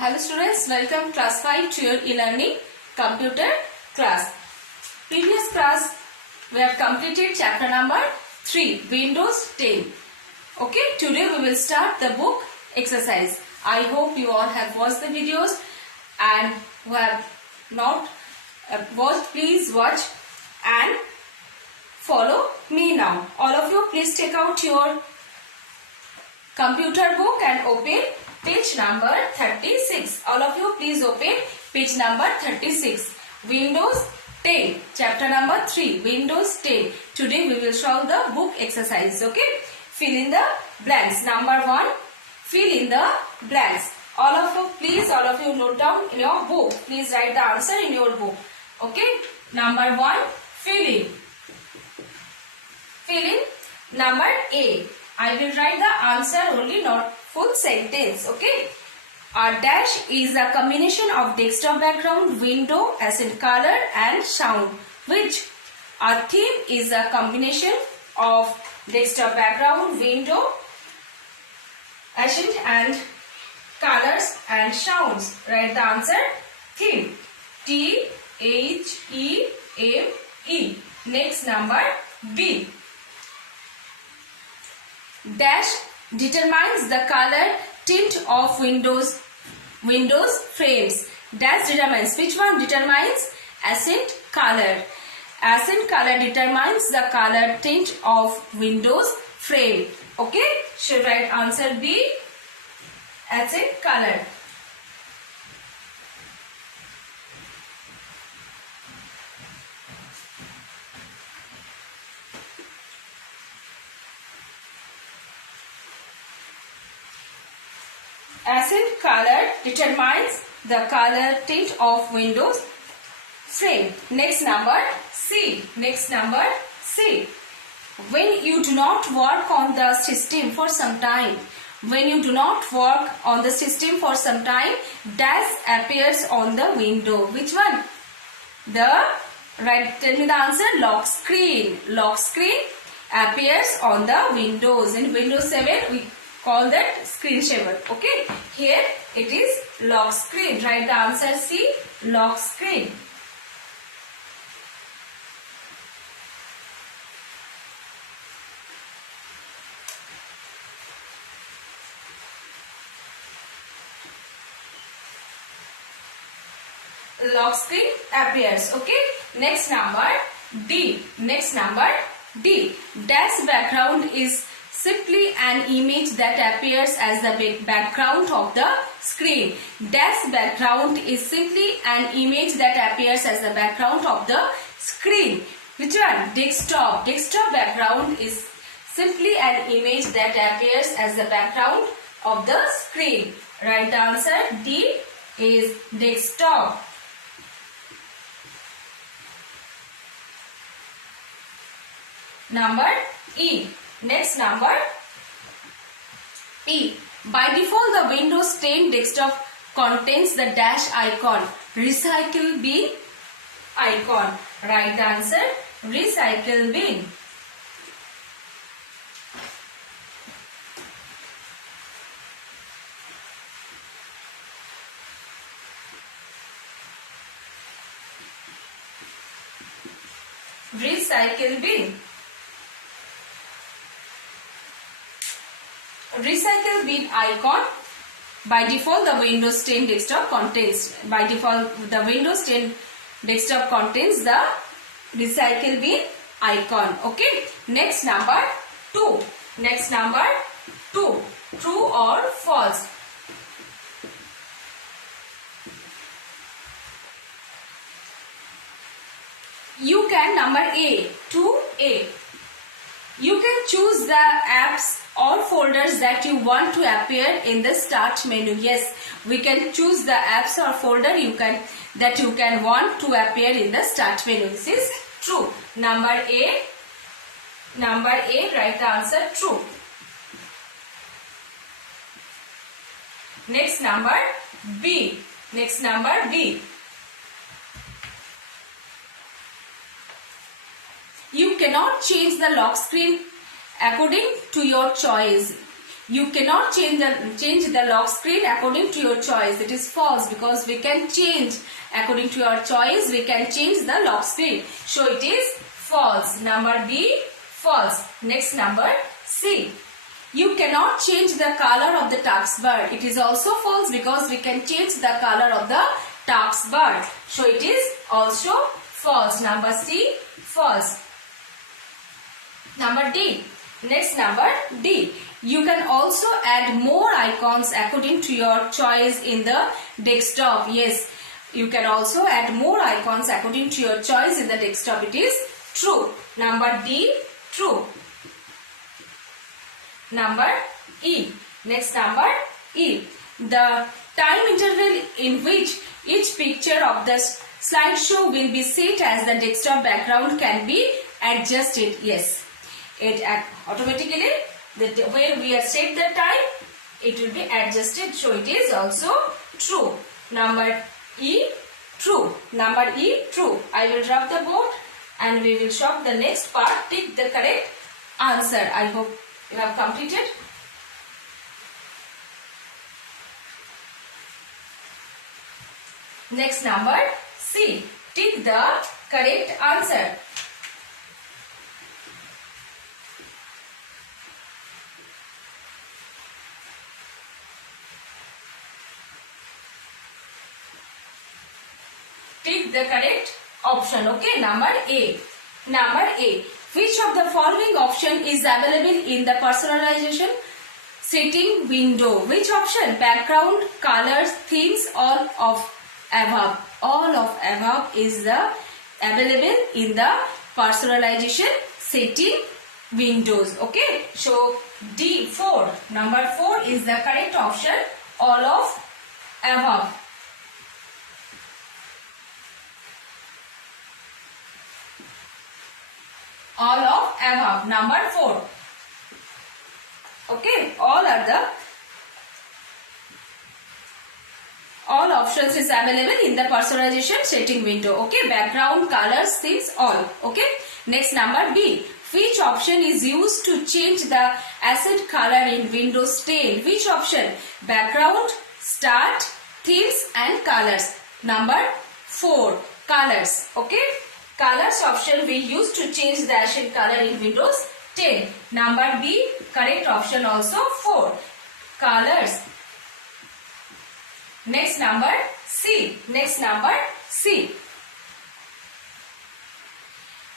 Hello students, welcome class 5 to your e-learning computer class. Previous class we have completed chapter number 3, Windows 10. Okay, today we will start the book exercise. I hope you all have watched the videos and who have not watched, please watch and follow me now. All of you please take out your computer book and open page number 36. All of you please open page number 36. Windows 10, chapter number 3, Windows 10. Today we will solve the book exercise. Okay, fill in the blanks. Number 1, fill in the blanks. All of you note down in your book. Please write the answer in your book. Okay, number 1, fill in. Fill in. Number A, I will write the answer only, not full sentence. Okay. A dash is a combination of desktop background, window, accent color and sound. Which a theme is a combination of desktop background, window, accent and colors and sounds. Write the answer. Theme. T-H-E-M-E. Next number B. Dash determines the color tint of Windows frames. Dash determines. Which one determines? Accent color. Accent color determines the color tint of Windows frame. Okay, should write answer B. Accent color. Accent color determines the color tint of Windows frame. Next number C. Next number C. When you do not work on the system for some time, when you do not work on the system for some time, dash appears on the window. Which one? Tell me the answer. Lock screen. Lock screen appears on the windows. In Windows 7 we call that screensaver. Okay, here it is lock screen. Write the answer C. Lock screen. Lock screen appears. Okay, next number D. Next number D. Dash background is simply an image that appears as the background of the screen. Dash background is simply an image that appears as the background of the screen. Which one? Desktop. Desktop background is simply an image that appears as the background of the screen. Right answer D is desktop. Number E. Next number E. By default, the Windows 10 desktop contains the dash icon. Recycle bin icon. Right answer. Recycle bin. Recycle bin. Recycle bin icon. By default the Windows 10 desktop contains. By default the Windows 10 desktop contains the recycle bin icon. Okay. Next number 2. Next number 2. True or false? You can number A. 2A. You can choose the apps or folders that you want to appear in the start menu. Yes, we can choose the apps or folder that you can want to appear in the start menu. This is true. Number A. Number A, write the answer true. Next number B. Next number B. You cannot change the lock screen according to your choice. You cannot change the lock screen according to your choice. It is false because we can change according to your choice. We can change the lock screen. So it is false. Number B, false. Next number C. You cannot change the color of the taskbar. It is also false because we can change the color of the taskbar. So it is also false. Number C, false. Number D. Next number D. You can also add more icons according to your choice in the desktop. Yes, you can also add more icons according to your choice in the desktop. It is true. Number D, true. Number E. Next number E. The time interval in which each picture of the slideshow will be set as the desktop background can be adjusted. Yes, it automatically, where we have set the time, it will be adjusted. So it is also true. Number E, true. Number E, true. I will drop the board and we will show the next part. Tick the correct answer. I hope you have completed. Next number C. Tick the correct answer. Tick the correct option. Okay, number A. Number A. Which of the following option is available in the personalization setting window? Which option? Background, colors, themes, all of above. All of above is the available in the personalization setting windows. Okay, so D, 4. Number 4 is the correct option. All of above. All of above. Number 4. Okay, all options is available in the personalization setting window. Okay, background, colors, themes, all. Okay, next number B. Which option is used to change the asset color in Windows 10? Which option? Background, start, themes and colors. Number 4. Colors. Okay, colors option we use to change the asset color in Windows 10. Number B, correct option also 4. Colors. Next number C. Next number C.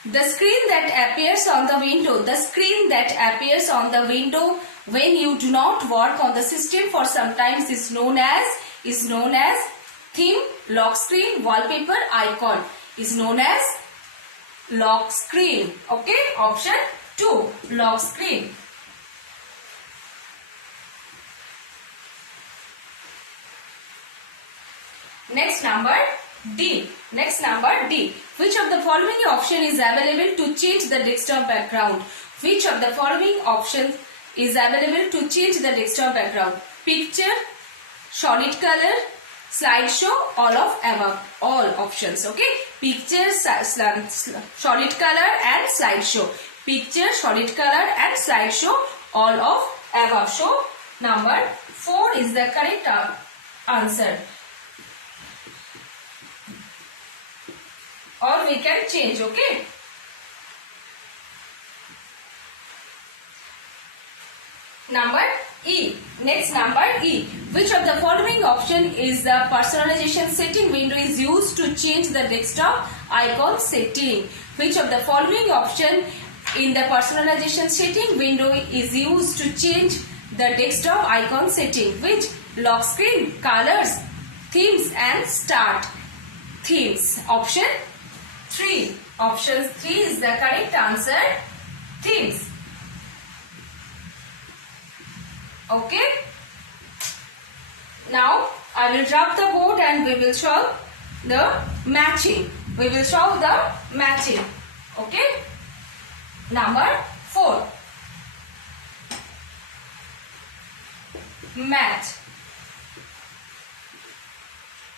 The screen that appears on the window. The screen that appears on the window when you do not work on the system for some time is known as theme, lock screen, wallpaper, icon. Is known as lock screen. Okay, option 2, lock screen. Next number D. Next number D. Which of the following option is available to change the desktop background? Which of the following options is available to change the desktop background? Picture, solid color, slideshow, all of above. All options. Okay. Picture, solid color and slideshow. Picture, solid color and slideshow, all of above. So number 4 is the correct answer. Or we can change. Okay. Number E. Next number E. Which of the following option is the personalization setting window is used to change the desktop icon setting? Which of the following option in the personalization setting window is used to change the desktop icon setting? Which? Lock screen, colors, themes and start. Themes. Option 3. Option 3 is the correct answer. Themes. Okay. Now I will drop the board and we will show the matching. We will show the matching. Okay. Number 4. Match.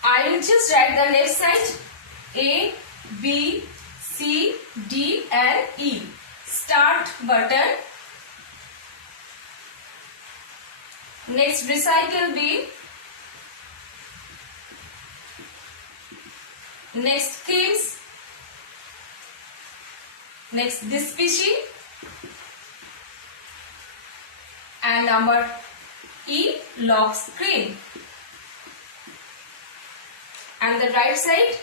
I will just write the left side. A, B, C, D and E. Start button. Next, recycle bin. Next, themes. Next, this species. And number E, lock screen. And the right side,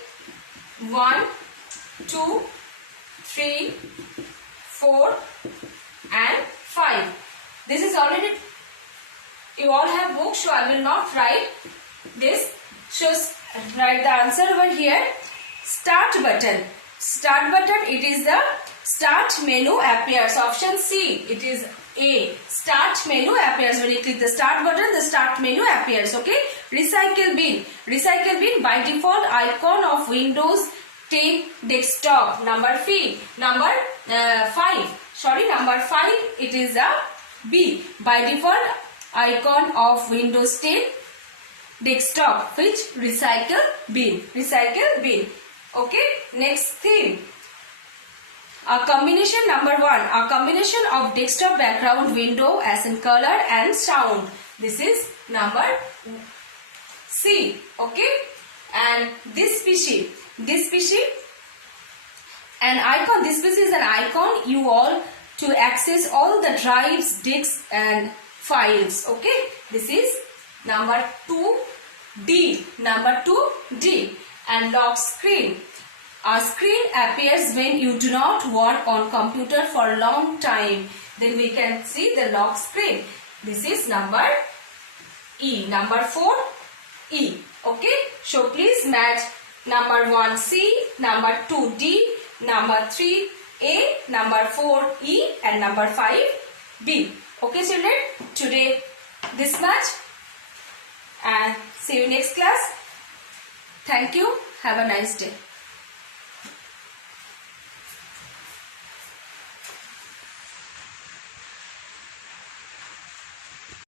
1, 2, 3, 4 and 5. This is already, you all have books, so I will not write this. Just write the answer over here. Start button. Start button, it is the start menu appears. Option C, it is A. Start menu appears. When you click the start button, the start menu appears. Okay. Recycle bin. Recycle bin by default icon of Windows 10 desktop. Number 5. Sorry, number 5. It is a B. By default icon of Windows 10 desktop, which recycle bin. Recycle bin. Okay. Next theme. A combination, number 1, a combination of desktop background window as in color and sound. This is number C. Okay. And this species, an icon, this species is an icon you all to access all the drives, disks and files. Okay. This is number 2D. Number 2D. And lock screen. A screen appears when you do not work on computer for a long time. Then we can see the lock screen. This is number E. Number 4, E. Okay. So please match number 1 C, number 2 D, number 3 A, number 4 E and number 5 B. Okay children. Today this much. And see you next class. Thank you. Have a nice day.